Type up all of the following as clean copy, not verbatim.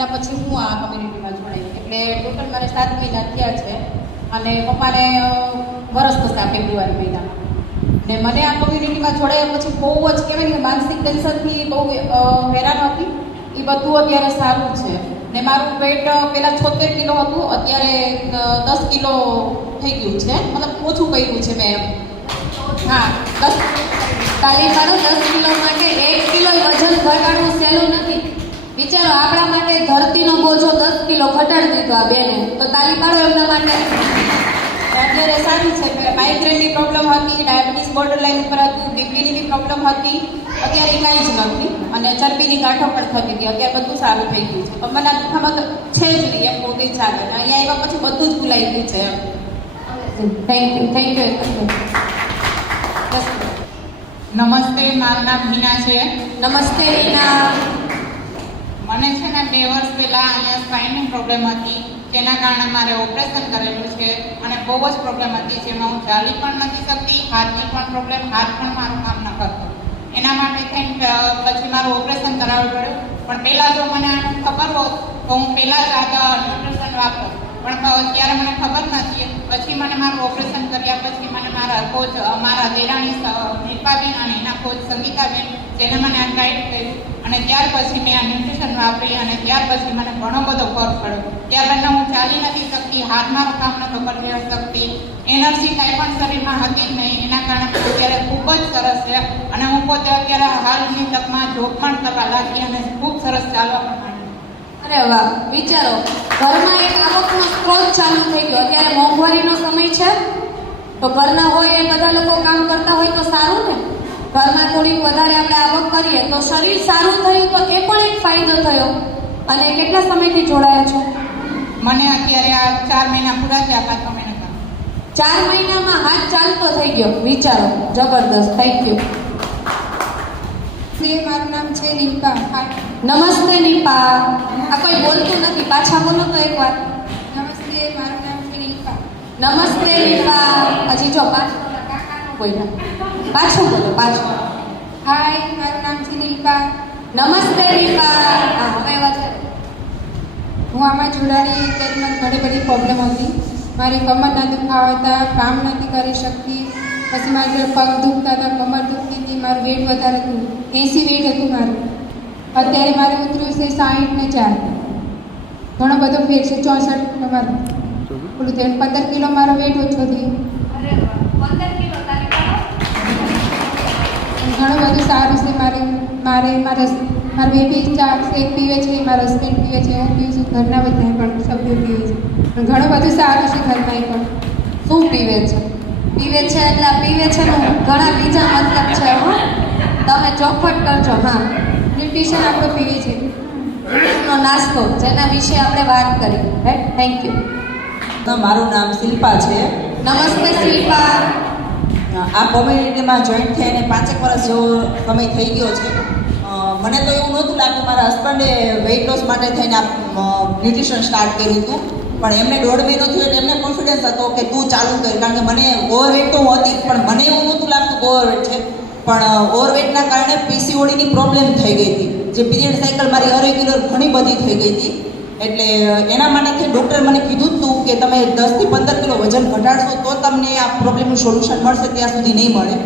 એના પછી હું આ કમ્યુનિટીમાં જોડાઈ. એટલે ટોટલ મારે 7 મહિના થયા છે અને પપ્પાને વરસ થશે આ ફેબ્રુઆરી મહિનામાં. ને મને આ કમ્યુનિટીમાં જોડાયા પછી બહુ જ કહેવાય ને માનસિક ટેન્શનથી બહુ હેરાન હતી. એ બધું અત્યારે સારું છે. ને મારું વેટ પહેલાં 76 કિલો હતું, અત્યારે 10 કિલો થઈ ગયું છે, મતલબ ઓછું કર્યું છે મેં. હા, 10 તાલી પાડો. 10 કિલો માટે 1 કિલો વજન ઘટાડવું સહેલું નથી. વિચારો, આપણા માટે ધરતીનો બોજો 10 કિલો ઘટાડી દીધો આ બેને, તો તાલી પાડો એમના માટે. અત્યારે સારી છે. માઇગ્રેનની પ્રોબ્લેમ હતી, ડાયાબિટીસ બોર્ડરલાઇન ઉપર હતું, બીપીની બી પ્રોબ્લેમ હતી, અત્યારે કાંઈ જ નથી. અને ચરબીની ગાંઠો પણ થતી હતી, અત્યારે બધું સારું થઈ ગયું છે. કમરના દુખામાં તો છે જ નહીં એમ બહુ કંઈ ચાલે. અહીંયા આવ્યા પછી બધું જ ભૂલાઈ ગયું છે એમ. Thank you. નમસ્તે, મારું નામ હિના છે. નમસ્તે હિના. મને છે ને 2 વર્ષ પહેલા અહીંયા સ્પાઇનની પ્રોબ્લેમ હતી, તેના કારણે મારે ઓપરેશન કરેલું છે અને બહુ જ પ્રોબ્લેમ હતી, જેમાં હું ચાલી પણ નથી શકતી, હાથની પણ પ્રોબ્લેમ, હાથ પણ મારું કામ ન કરતો. એના માટે થઈને પછી મારું ઓપરેશન કરાવવું પડ્યું. પણ પહેલાં જો મને ખબર હોત તો હું પહેલાં જ આ ન્યુટ્રિશન વાપરું, પણ ત્યારે મને ખબર નથી. પછી મને મારું ઓપરેશન કર્યા પછી મને મારા કોચ, મારા દેરાણી નીલપાબેન અને એના કોચ સંગીતાબેન, જેને મને આ ગાઈડ કર્યું અને ત્યાર પછી મેં આ ન્યુટ્રિશન વાપરી અને ત્યાર પછી મને ઘણો બધો ફરક પડ્યો. ત્યાર પહેલાં હું ચાલી નથી શકતી, હાથ મારું કામ નતો કરી શકતી, એનર્જી કાંઈ પણ શરીરમાં હતી જ નહીં. એના કારણે અત્યારે ખૂબ જ સરસ છે અને હું પોતે અત્યારે હાલની તકમાં જોબ પણ કરવા લાગી અને ખૂબ સરસ ચાલવા પણ માંડી. અરે વાહ. વિચારો, ઘરમાં એક આવકનો સ્ત્રોત ચાલુ થઈ ગયો. અત્યારે મોંઘવારીનો સમય છે, તો ઘરના હોય એ બધા લોકો કામ કરતા હોય તો સારું ને. ઘરમાં થોડીક વધારે આપણે આવક કરીએ તો શરીર સારું થયું, તો એ પણ એક ફાયદો થયો. અને કેટલા સમયથી જોડાયા છો? મને અત્યારે આ 4 મહિના પૂરા થયા, 5 મહિના. 4 મહિનામાં હાથ ચાલતો થઈ ગયો. વિચારો, જબરદસ્ત. Thank you. મારું નામ છે નિપા. નમસ્તે નિપા. આ કોઈ બોલતું નથી, પાછા બોલો તો એકવાર. નમસ્તે, મારું નામ છે નિપા. નમસ્તે નિપા. હજી જો પાછું કાકાનું બોલ્યા, પાછું બોલો, પાછું. હાય, મારું નામ છે નિપા. નમસ્તે નિપા. હા, હવે વાત. હું આમાં જોડાણી ત્યારે મને ઘણી બધી પ્રોબ્લેમ હતી. મારી કમરના દુખાવા હતા, કામ નથી કરી શકતી. પછી મારા જોડે પગ દુખતા હતા, કમર દુખતી હતી, મારું વેટ વધારે હતું, 80 વેટ હતું મારું. અત્યારે મારે ઉતર્યું છે 60 ને 4. ઘણો બધો ફેર છે. 64 મારું પેલું 15 કિલો મારો વેટ ઓછો થયો. ઘણું બધું સારું છે. મારા બેબી ચા શેક પીવે છે, મારા હસબન્ડ પીવે છે, હું પીવું છું, ઘરના બધા પણ સભ્યો પીવે છે. પણ ઘણું બધું સારું છે ઘરમાં પણ. શું પીવે છે? પીવે છે એટલે આ પીવે છે ને ઘણા બીજા મતલબ છે. હો, તમે ચોખવટ કરજો. હા, ન્યુટ્રિશન આપણું પીવે છે. નો નાસ્તો, જેના વિશે આપણે વાત કરી. Right, thank you. મારું નામ શિલ્પા છે. નમસ્તે શિલ્પા. આ કોમ્યુનિટીમાં જોઈન્ટ થઈને 5 વર્ષ જેવો સમય થઈ ગયો છે. મને તો એવું નહોતું લાગતું. મારા હસબન્ડે વેઇટ લોસ માટે થઈને આ ન્યુટ્રિશન સ્ટાર્ટ કર્યું હતું, પણ એમને 1.5 મહિનો થયો એટલે એમને કોન્ફિડન્સ હતો કે તું ચાલુ કર. કારણ કે મને ઓવરવેટ તો હતી, પણ મને એવું નહોતું લાગતું કે ઓવરવેટ છે. પણ ઓવરવેટના કારણે પીસીઓડીની પ્રોબ્લેમ થઈ ગઈ હતી. જે પીરિયડ સાયકલ મારી અરેગ્યુલર ઘણી બધી થઈ ગઈ હતી. એટલે એના માટે ડૉક્ટરે મને કીધું હતું કે તમે 10 થી 15 કિલો વજન ઘટાડશો તો તમને આ પ્રોબ્લેમનું સોલ્યુશન મળશે, ત્યાં સુધી નહીં મળે.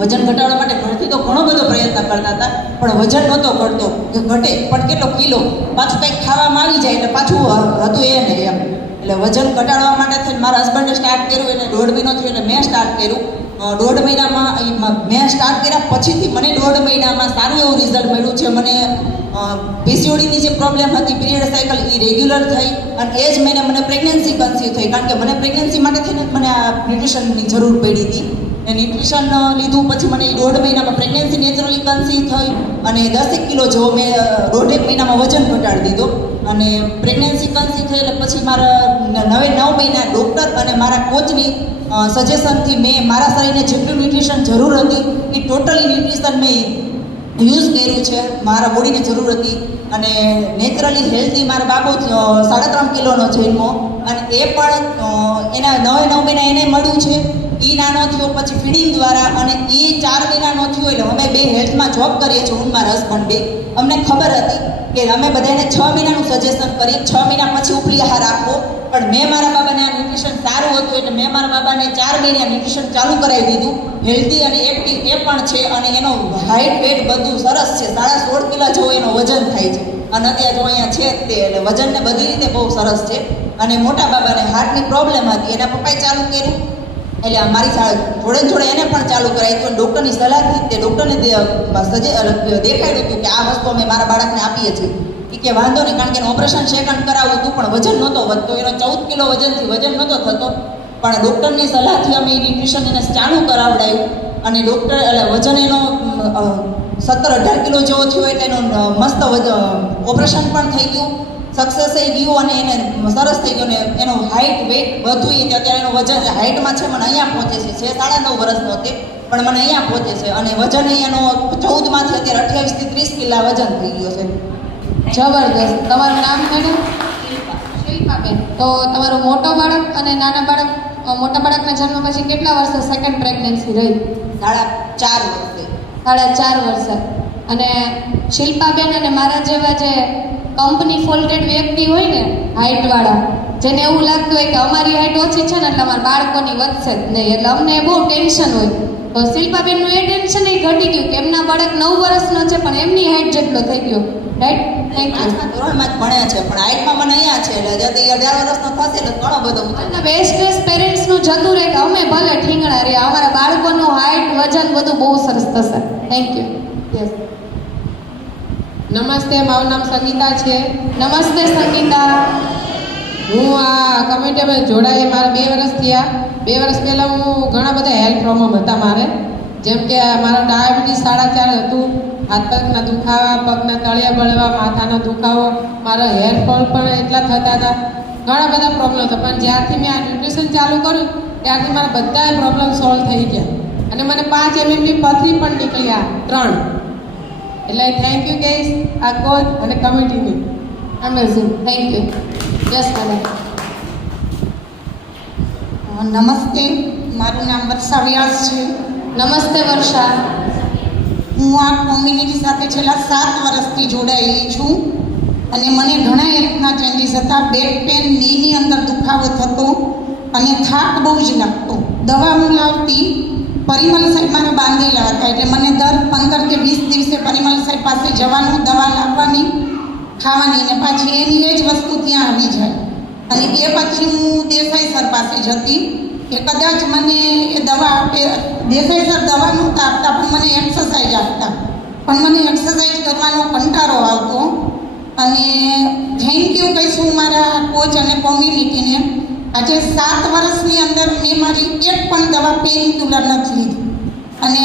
વજન ઘટાડવા માટે ઘરથી તો ઘણો બધો પ્રયત્ન કરતા હતા, પણ વજન નહોતો ઘટતો. કે ઘટે પણ કેટલો કિલો, પાછું કંઈક ખાવામાં આવી જાય એટલે પાછું હતું એ નહીં એમ. એટલે વજન ઘટાડવા માટે થઈને મારા હસબન્ડે સ્ટાર્ટ કર્યું, એને 1.5 મહિનો થયો એટલે મેં સ્ટાર્ટ કર્યું. 1.5 મહિનામાં મેં સ્ટાર્ટ કર્યા પછીથી મને 1.5 મહિનામાં સારું એવું રિઝલ્ટ મળ્યું છે. મને પીસીઓડીની જે પ્રોબ્લેમ હતી, પીરિયડ સાયકલ, એ રેગ્યુલર થઈ અને એ જ મહિને મને પ્રેગ્નન્સી કન્સીવ થઈ. કારણ કે મને પ્રેગ્નન્સી માટે થઈને મને આ ન્યુટ્રિશનની જરૂર પડી હતી. એ ન્યુટ્રિશન લીધું પછી મને 1.5 મહિનામાં પ્રેગ્નન્સી નેચરલી કન્સીવ થઈ અને 10 કિલો જેવો મેં 1.5 મહિનામાં વજન ઘટાડી દીધો. અને પ્રેગ્નન્સી કન્સીવ થઈ એટલે પછી મારા 9 મહિના ડૉક્ટર અને મારા કોચની સજેશનથી મેં મારા શરીરને જેટલું ન્યુટ્રિશન જરૂર હતી એ ટોટલી ન્યુટ્રિશન મેં યુઝ કર્યું છે. મારા બોડીને જરૂર હતી અને નેચરલી હેલ્ધી. મારા બાબુ 3.5 કિલોનો જન્મો અને એ પણ એના 9 મહિના એને મળ્યું છે, એ નાનો થયો પછી ફીડિંગ દ્વારા, અને એ 4 મહિનાનો થયો. એટલે અમે બે હેલ્થમાં જોબ કરીએ છીએ, હું મારા હસબન્ડ બે. અમને ખબર હતી કે અમે બધાને 6 મહિનાનું સજેશન કરીએ, 6 મહિના પછી ઉપલી આહાર આપવો. પણ મેં મારા બાબાને આ ન્યુટ્રિશન સારું હતું એટલે મેં મારા બાબાને 4 મહિના ન્યુટ્રિશન ચાલુ કરાવી દીધું. હેલ્ધી અને એક્ટિવ એ પણ છે, અને એનો હાઇટ વેટ બધું સરસ છે. 16.5 કિલો જેવો એનો વજન થાય છે, અને અત્યારે જો અહીંયા છે તે એટલે વજનને બધી રીતે બહુ સરસ છે. અને મોટા બાબાને હાર્ટની પ્રોબ્લેમ હતી, એના પપ્પાએ ચાલુ કર્યું, એટલે મારી જોડે એને પણ ચાલુ કરાવી. તો ડૉક્ટરની સલાહથી તે ડૉક્ટરને દેખાડ્યું હતું કે આ વસ્તુ અમે મારા બાળકને આપીએ છીએ. એ કે વાંધો નહીં, કારણ કે એનું ઓપરેશન સેકન્ડ કરાવવું હતું પણ વજન નહોતો વધતો, એનો 14 કિલો વજનથી વજન નહોતો થતો. પણ ડૉક્ટરની સલાહથી અમે ન્યુટ્રિશન એને ચાલુ કરાવડાવ્યું, અને ડૉક્ટર એટલે વજન એનો 17-18 કિલો જેવો થયો. એટલે એનું મસ્ત ઓપરેશન પણ થઈ ગયું, સક્સેસ થઈ ગયું, અને એને સરસ થઈ ગયું. ને એનો હાઇટ વેટ બધું અત્યારે એનો વજન હાઇટમાં છે મને અહીંયા પહોંચે છે 9.5 વર્ષનો તે, પણ મને અહીંયા પહોંચે છે. અને વજન અહીંયાનો 14માંથી અત્યારે 28 થી 30 કિલા વજન થઈ ગયો છે. જબરદસ્ત. તમારું નામ મેડમ? શિલ્પાબેન. તો તમારું મોટો બાળક અને નાના બાળક, મોટા બાળકના જન્મ પછી કેટલા વર્ષે સેકન્ડ પ્રેગ્નન્સી રહી? 4.5 વર્ષે. 4.5 વર્ષે. અને શિલ્પાબેન અને મારા જેવા જે કંપની ફોલ્ટેડ વ્યક્તિ હોય ને, હાઇટવાળા, જેને એવું લાગતું હોય કે અમારી હાઇટ ઓછી છે ને એટલે અમારા બાળકોની વધશે જ નહીં, એટલે અમને બહુ ટેન્શન હોય. તો શિલ્પાબેનનું એ ટેન્શન એ ઘટી ગયું કે એમના બાળક 9 વર્ષનો છે પણ એમની હાઇટ જેટલો થઈ ગયો. રાઈટ? Thank you. ધોરણમાં જ ભણ્યા છે, પણ હાઇટમાં મને અહીંયા છે એટલે 11 વર્ષનો થશે એટલે ઘણો બધો મતલબ એ સ્ટ્રેસ પેરેન્ટ્સનું જતું રહે કે અમે ભલે ઠીંગણા રહ્યા, અમારા બાળકોનું હાઇટ વજન બધું બહુ સરસ થશે. Thank you. યસ. નમસ્તે, મારું નામ સંગીતા છે. નમસ્તે સંગીતા. હું આ કમ્યુનિટીમાં જોડાઈ મારા 2 વર્ષ થયા. 2 વર્ષ પહેલાં હું ઘણા બધા હેલ્થ પ્રોબ્લેમ હતા મારે, જેમ કે મારા ડાયાબિટીસ 4.5 હતું, હાથ પગના દુખાવા, પગના તળિયા બળવા, માથાનો દુખાવો, મારા હેર ફોલ પણ એટલા થતા હતા, ઘણા બધા પ્રોબ્લેમ હતા. પણ જ્યારથી મેં આ ન્યુટ્રિશન ચાલુ કર્યું ત્યારથી મારા બધા પ્રોબ્લેમ સોલ્વ થઈ ગયા, અને મને 5 mmની પથરી પણ નીકળ્યા 3. એટલે થેન્ક યુ કહીશ આ કોચ અને કમિટીને. Amazing. Thank you. Yes madam. નમસ્તે, મારું નામ વર્ષા વ્યાસ છે. નમસ્તે વર્ષા. હું આ કોમ્યુનિટી સાથે છેલ્લા 7 વર્ષથી જોડાયેલી છું, અને મને ઘણા હેલ્થના ચેન્જીસ હતા. બેક પેન, નીની અંદર દુખાવો થતો, અને થાક બહુ જ લાગતો. દવા હું લાવતી, પરિમલ સાહેબ મારા બાંધેલા હતા, એટલે મને દર 15 કે 20 દિવસે પરિમલ સાહેબ પાસે જવાનું, દવા લાવવાની, ખાવાની, ને પાછી એની એ જ વસ્તુ ત્યાં આવી જાય. અને એ પછી હું દેસાઈ સર પાસે જતી કે કદાચ મને એ દવા આપે. દેસાઈ સર દવા નહોતા આપતા પણ મને એક્સરસાઇઝ આપતા, પણ મને એક્સરસાઇઝ કરવાનો કંટાળો આવતો. અને થેન્ક યુ કહીશું મારા કોચ અને કોમ્યુનિટીને. આજે 7 વર્ષની અંદર મેં મારી એક પણ દવા પેઇન કિલર નથી લીધી, અને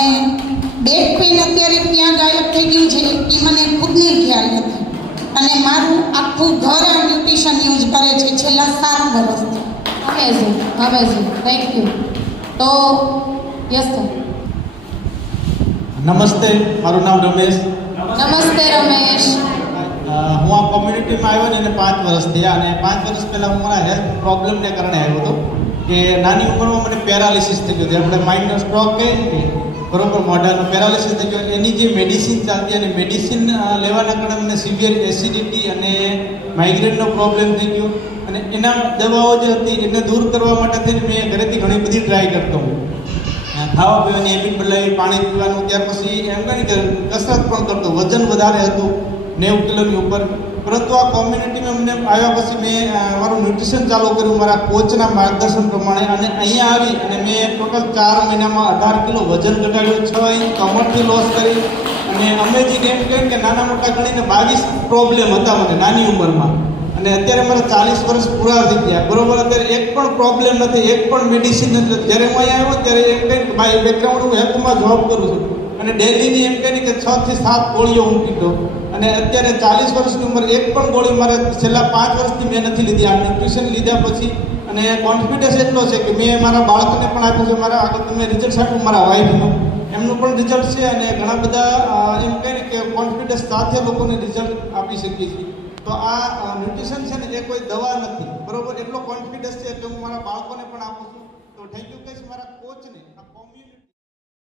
બેક પેઇન અત્યારે ક્યાં ગાયબ થઈ ગયું છે એ મને ખુદને ખ્યાલ નથી. અને મારું આખું ઘર આ ન્યુટ્રિશન યુઝ કરે છે છેલ્લા 7 વર્ષથી. અમેઝિંગ. અમેઝિંગ. Thank you. તો યસ સર. નમસ્તે, મારું નામ રમેશ. નમસ્તે રમેશ. હું આ કોમ્યુનિટીમાં આવ્યો ને એને 5 વર્ષ થયા, અને 5 વર્ષ પહેલાં હું મારા હેલ્થ પ્રોબ્લેમને કારણે આવ્યો હતો કે નાની ઉંમરમાં મને પેરાલિસિસ થઈ ગયો. આપણે માઇન્ડનો સ્ટ્રોક કહીએ ને, બરોબર, મોઢાનો પેરાલિસિસ થઈ ગયો. એની જે મેડિસિન ચાલતી, અને મેડિસિન લેવાના કારણે મને સિવિયર એસિડિટી અને માઇગ્રેનનો પ્રોબ્લેમ થઈ ગયો. અને એના દવાઓ જે હતી એને દૂર કરવા માટે થઈને મેં ઘરેથી ઘણી બધી ટ્રાય કરતો હું. ખાવા પીવાની હેબિટ બદલાવી, પાણી પીવાનું, ત્યાર પછી એમ કહે કે કસરત પણ કરતો. વજન વધારે હતું 90 કિલોની ઉપર. પરંતુ આ કોમ્યુનિટીમાં અમને આવ્યા પછી મેં મારું ન્યુટ્રિશન ચાલુ કર્યું મારા કોચના માર્ગદર્શન પ્રમાણે, અને અહીંયા આવી અને મેં ટોટલ 4 મહિનામાં 18 કિલો વજન ઘટાડ્યું, 6 ઇંચ કમરથી લોસ કરી. અને અમે જે એમ કહીએ કે નાના મોટા ગણીને 22 પ્રોબ્લેમ હતા મને નાની ઉંમરમાં, અને અત્યારે મારા 40 વર્ષ પૂરા થઈ ગયા, બરોબર. અત્યારે એક પણ પ્રોબ્લેમ નથી, એક પણ મેડિસિન નથી. જ્યારે હું અહીંયા આવ્યો ત્યારે એમ કહે કે ભાઈ બેકગ્રાઉન્ડ હું હેલ્થમાં જોબ કરું છું, અને ડેલીની એમ કહે કે 6 થી 7 ગોળીઓ હું પીતો. અને અત્યારે 40 વર્ષની ઉંમર, એક પણ ગોળી મારે છેલ્લા 5 વર્ષથી મેં નથી લીધી આ ન્યુટ્રિશન લીધા પછી. અને કોન્ફિડન્સ એટલો છે કે મેં મારા બાળકોને પણ આપ્યું છે. મારા આગળ તમે રિઝલ્ટ આપ્યું મારા વાઈફનું, એમનું પણ રિઝલ્ટ છે. અને ઘણા બધા એમ કહે કે કોન્ફિડન્સ સાથે લોકોને રિઝલ્ટ આપી શકીએ છીએ. તો આ ન્યુટ્રિશન છે ને એ કોઈ દવા નથી, બરોબર? એટલો કોન્ફિડન્સ છે કે હું મારા બાળકોને પણ આપું છું